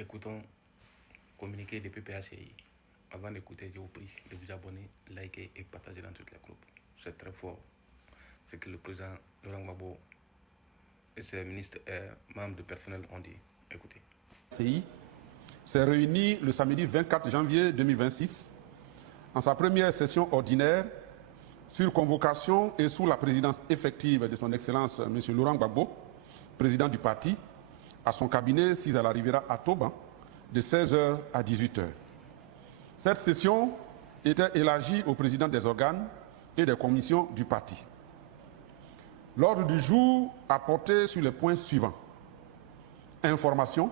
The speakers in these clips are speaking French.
Écoutons communiqué des PPACI. Avant d'écouter, je vous prie de vous abonner, liker et partager dans toutes les groupes. C'est très fort. C'est que le président Laurent Gbagbo et ses ministres et membres du personnel ont dit. Écoutez. CI s'est réuni le samedi 24 janvier 2026 en sa première session ordinaire sur convocation et sous la présidence effective de son Excellence M. Laurent Gbagbo, président du parti, à son cabinet 6 à la Riviera à Toban, de 16h à 18h. Cette session était élargie au président des organes et des commissions du parti. L'ordre du jour a porté sur les points suivants. Information,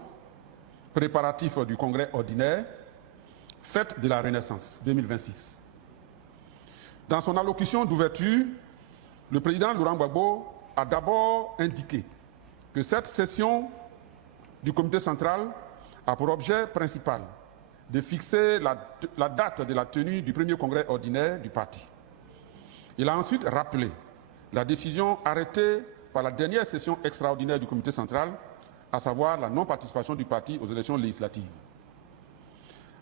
préparatifs du congrès ordinaire, fête de la Renaissance 2026. Dans son allocution d'ouverture, le président Laurent Gbagbo a d'abord indiqué que cette session du comité central a pour objet principal de fixer la date de la tenue du premier congrès ordinaire du parti. Il a ensuite rappelé la décision arrêtée par la dernière session extraordinaire du comité central, à savoir la non-participation du parti aux élections législatives.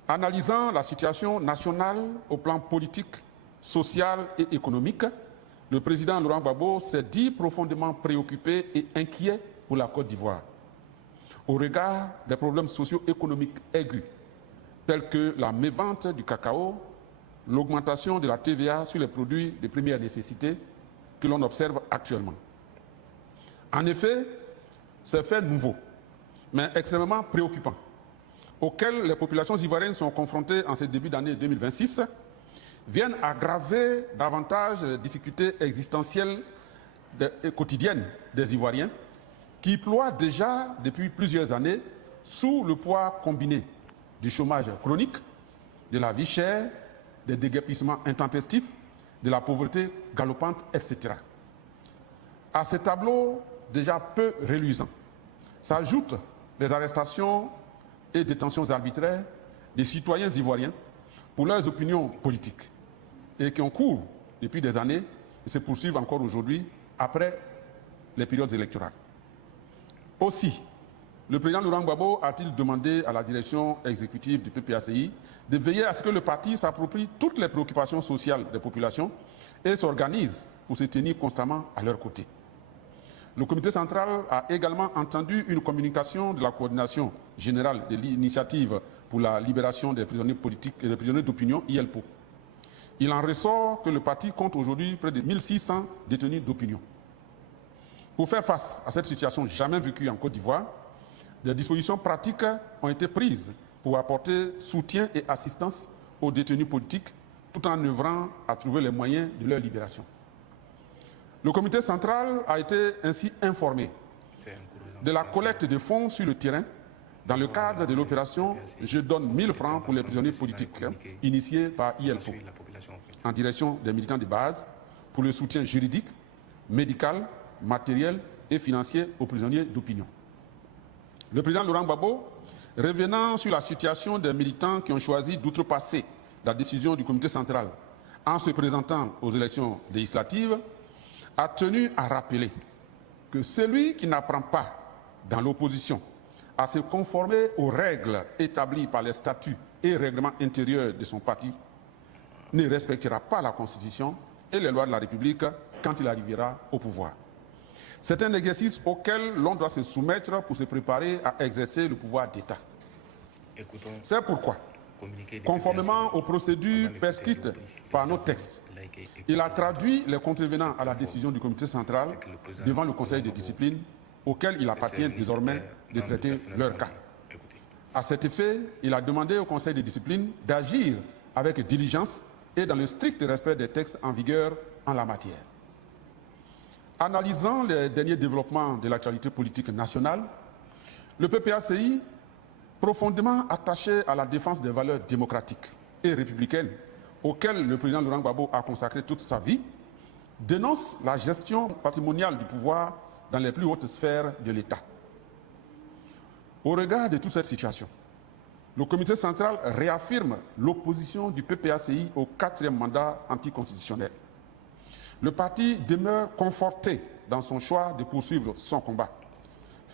Analysant la situation nationale au plan politique, social et économique, le président Laurent Gbagbo s'est dit profondément préoccupé et inquiet pour la Côte d'Ivoire, au regard des problèmes socio-économiques aigus, tels que la mévente du cacao, l'augmentation de la TVA sur les produits de première nécessité que l'on observe actuellement. En effet, ces faits nouveaux, mais extrêmement préoccupants, auxquels les populations ivoiriennes sont confrontées en ce début d'année 2026, viennent aggraver davantage les difficultés existentielles et quotidiennes des Ivoiriens, qui ploient déjà depuis plusieurs années sous le poids combiné du chômage chronique, de la vie chère, des déguerpissements intempestifs, de la pauvreté galopante, etc. À ces tableaux déjà peu reluisants s'ajoutent les arrestations et détentions arbitraires des citoyens ivoiriens pour leurs opinions politiques et qui ont cours depuis des années et se poursuivent encore aujourd'hui après les périodes électorales. Aussi, le président Laurent Gbagbo a-t-il demandé à la direction exécutive du PPACI de veiller à ce que le parti s'approprie toutes les préoccupations sociales des populations et s'organise pour se tenir constamment à leur côté. Le comité central a également entendu une communication de la coordination générale de l'initiative pour la libération des prisonniers politiques et des prisonniers d'opinion, ILPO. Il en ressort que le parti compte aujourd'hui près de 1600 détenus d'opinion. Pour faire face à cette situation jamais vécue en Côte d'Ivoire, des dispositions pratiques ont été prises pour apporter soutien et assistance aux détenus politiques tout en œuvrant à trouver les moyens de leur libération. Le comité central a été ainsi informé de la collecte de fonds sur le terrain dans le cadre de l'opération « Je donne 1000 francs pour les prisonniers politiques » initiée par ILPO en direction des militants de base pour le soutien juridique, médical, matériel et financier aux prisonniers d'opinion. Le président Laurent Gbagbo, revenant sur la situation des militants qui ont choisi d'outrepasser la décision du comité central en se présentant aux élections législatives, a tenu à rappeler que celui qui n'apprend pas dans l'opposition à se conformer aux règles établies par les statuts et règlements intérieurs de son parti ne respectera pas la Constitution et les lois de la République quand il arrivera au pouvoir. C'est un exercice auquel l'on doit se soumettre pour se préparer à exercer le pouvoir d'État. C'est pourquoi, conformément aux procédures prescrites par nos textes, il a traduit les contrevenants à la décision du comité central devant le conseil de discipline auquel il appartient désormais de traiter leur cas. À cet effet, il a demandé au conseil de discipline d'agir avec diligence et dans le strict respect des textes en vigueur en la matière. Analysant les derniers développements de l'actualité politique nationale, le PPACI, profondément attaché à la défense des valeurs démocratiques et républicaines auxquelles le président Laurent Gbagbo a consacré toute sa vie, dénonce la gestion patrimoniale du pouvoir dans les plus hautes sphères de l'État. Au regard de toute cette situation, le comité central réaffirme l'opposition du PPACI au 4e mandat anticonstitutionnel. Le parti demeure conforté dans son choix de poursuivre son combat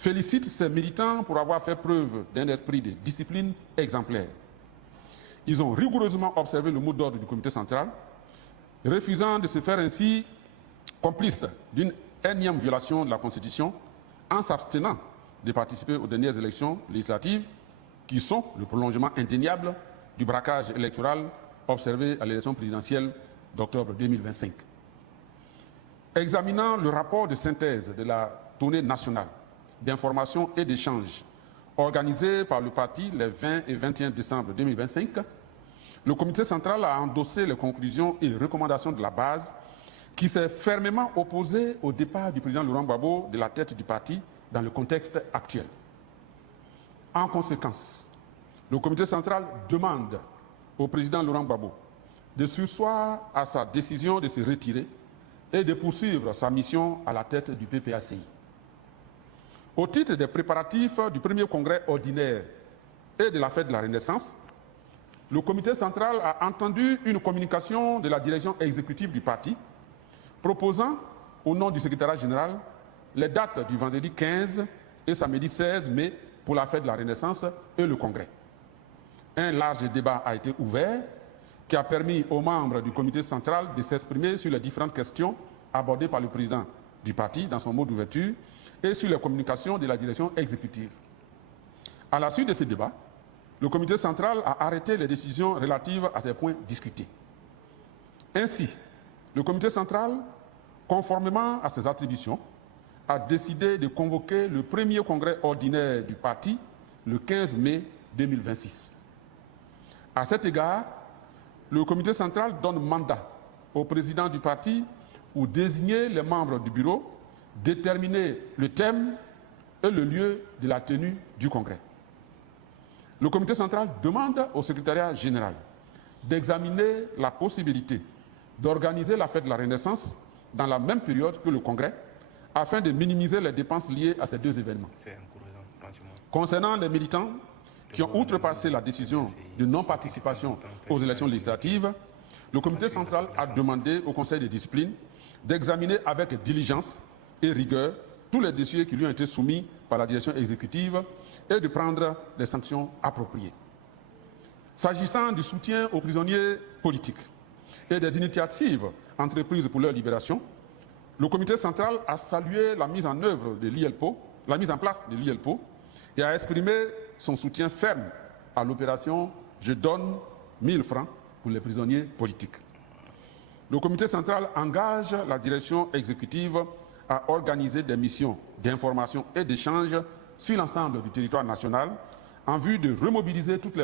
félicite ses militants pour avoir fait preuve d'un esprit de discipline exemplaire. Ils ont rigoureusement observé le mot d'ordre du comité central, refusant de se faire ainsi complice d'une énième violation de la Constitution en s'abstenant de participer aux dernières élections législatives qui sont le prolongement indéniable du braquage électoral observé à l'élection présidentielle d'octobre 2025. Examinant le rapport de synthèse de la tournée nationale d'information et d'échange organisée par le parti les 20 et 21 décembre 2025, le comité central a endossé les conclusions et recommandations de la base qui s'est fermement opposé au départ du président Laurent Gbagbo de la tête du parti dans le contexte actuel. En conséquence, le comité central demande au président Laurent Gbagbo de surseoir à sa décision de se retirer et de poursuivre sa mission à la tête du PPACI. Au titre des préparatifs du premier congrès ordinaire et de la fête de la Renaissance, le comité central a entendu une communication de la direction exécutive du parti proposant, au nom du secrétariat général, les dates du vendredi 15 et samedi 16 mai pour la fête de la Renaissance et le congrès. Un large débat a été ouvert qui a permis aux membres du comité central de s'exprimer sur les différentes questions abordées par le président du parti dans son mot d'ouverture et sur les communications de la direction exécutive. À la suite de ce débat, le comité central a arrêté les décisions relatives à ces points discutés. Ainsi, le comité central, conformément à ses attributions, a décidé de convoquer le premier congrès ordinaire du parti le 15 mai 2026. À cet égard, le comité central donne mandat au président du parti pour désigner les membres du bureau, déterminer le thème et le lieu de la tenue du congrès. Le comité central demande au secrétariat général d'examiner la possibilité d'organiser la fête de la Renaissance dans la même période que le congrès, afin de minimiser les dépenses liées à ces deux événements. Concernant les militants qui ont outrepassé la décision de non-participation aux élections législatives, le comité central a demandé au Conseil de discipline d'examiner avec diligence et rigueur tous les dossiers qui lui ont été soumis par la direction exécutive et de prendre les sanctions appropriées. S'agissant du soutien aux prisonniers politiques et des initiatives entreprises pour leur libération, le comité central a salué la mise en œuvre de l'IELPO, la mise en place de l'IELPO, et a exprimé son soutien ferme à l'opération « Je donne 1000 francs » pour les prisonniers politiques. Le comité central engage la direction exécutive à organiser des missions d'information et d'échange sur l'ensemble du territoire national en vue de remobiliser toutes les